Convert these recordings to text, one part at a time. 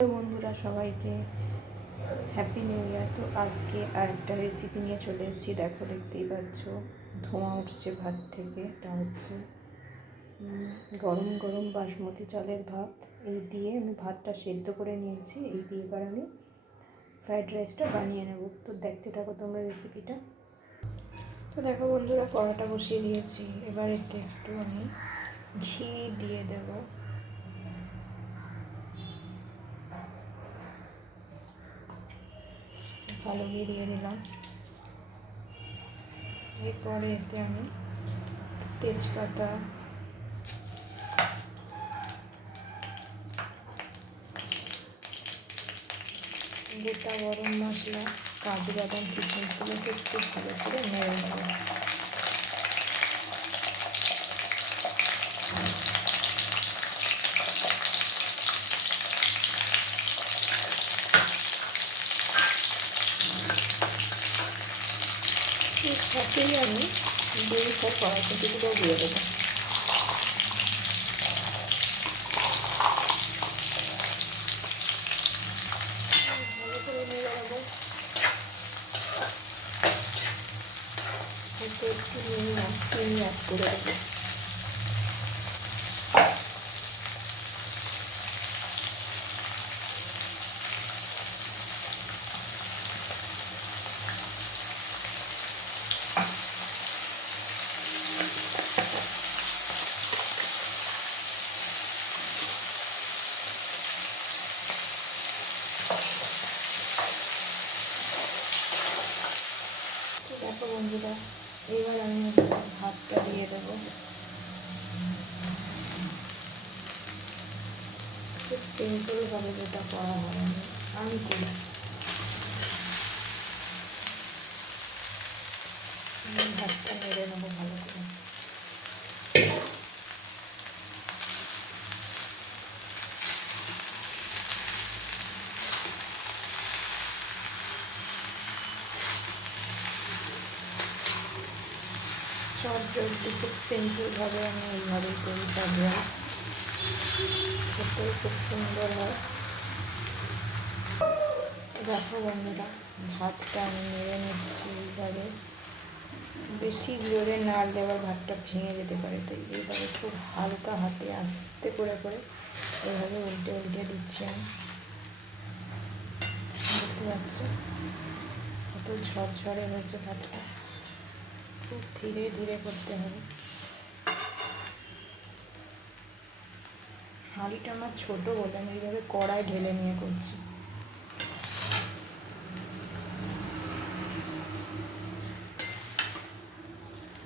Hello বন্ধুরা, সবাইকে happy new year. তো আজকে আরেকটা রেসিপি নিয়ে চলে এসেছি। দেখতেই পাচ্ছ ধোঁয়া উঠছে ভাত থেকে। এটা হচ্ছে গরম গরম বাসমতি চালের ভাত। এই দিয়ে আমি ভাতটা সেদ্ধ করে নিয়েছি। এই দিয়ে এবার আমি ফ্রাইড রাইসটা বানিয়ে নেব। তো দেখতে থাকো তোমরা রেসিপিটা। তো দেখো বন্ধুরা, কড়াটা বসিয়ে দিয়েছি। এবার এতে একটু আমি ঘি দিয়ে দেবো। ভালো ঘি দিয়ে দিলাম। এরপরে এতে আমি তেজপাতা, গোটা গরম মশলা, কাজু বাদাম, কিশমিশগুলোকে একটু ভালো করে নেড়ে নেব। এর সাথেই আমি বিনস আর কড়াইশুঁটিগুলো দিয়ে দেবো। ভালো করে নেড়ে নেবো। এতে একটু চিনি অ্যাড করে দেবো। দেখো বন্ধুরা, এবার আমি ভাতটা দিয়ে দেবো। খুব সিম্পলভাবে যেটা করা হয় আমি করি। ভাতটা নেড়ে নেবো ভালো করে। শর্ট জলদি খুব সিম্পলভাবে আমি এইভাবেই করি ফ্রাইড রাইস। খেতেও খুব সুন্দর হয়। দেখো বন্ধুরা, ভাতটা আমি নেড়ে নিচ্ছি। এইভাবে বেশি জোরে নাড়লে আবার ভাতটা ভেঙে যেতে পারে, তাই এইভাবে খুব হালকা হাতে আস্তে করে করে এইভাবে উল্টে উল্টে দিচ্ছি আমি। দেখতে পাচ্ছি কত ঝরঝরে হয়েছে ভাতটা। খুব ধীরে ধীরে করতে হবে। হাঁড়িটা আমার ছোটো বলে আমি এইভাবে কড়াই ঢেলে নিয়ে করছি।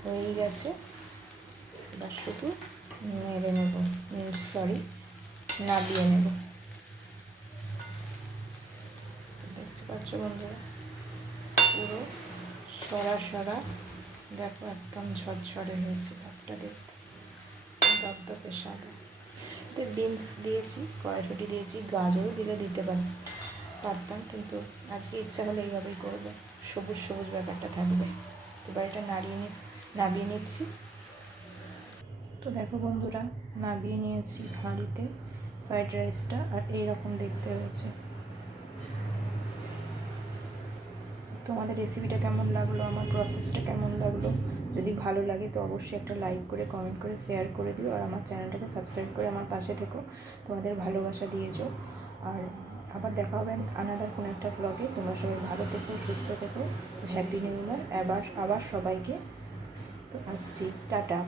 হয়ে গেছে, এবার শুধু নেড়ে নেব, নাবিয়ে নেব। দেখতে পাচ্ছ বন্ধুরা, পুরো সরা সরা দেখো একদম ঝরঝরে হয়েছে ভাতটা। দেখো দপদপে সাদা। এতে বিনস দিয়েছি, কড়াইশুঁটি দিয়েছি, গাজরও দিতে পারতাম, কিন্তু আজকে ইচ্ছা হলে এইভাবেই করবো। সবুজ সবুজ ব্যাপারটা থাকবে। এবার এটা নাবিয়ে নিচ্ছি। তো দেখো বন্ধুরা, নাবিয়ে নিয়েছি হাঁড়িতে ফ্রাইড রাইসটা। আর এইরকম দেখতে হয়েছে। তোমাদের রেসিপিটা কেমন লাগলো, আমার প্রসেসটা কেমন লাগলো? যদি ভালো লাগে তো অবশ্যই একটা লাইক করে, কমেন্ট করে, শেয়ার করে দিও। আর আমার চ্যানেলটাকে সাবস্ক্রাইব করে আমার পাশে থেকো। তোমাদের ভালোবাসা দিয়েছো। আর আবার দেখা হবে আনাদার কোনো একটা ব্লগে। তোমরা সবাই ভালো থেকো, সুস্থ থেকো। হ্যাপি নিউ ইয়ার আবার সবাইকে। তো আসছি, টাটা।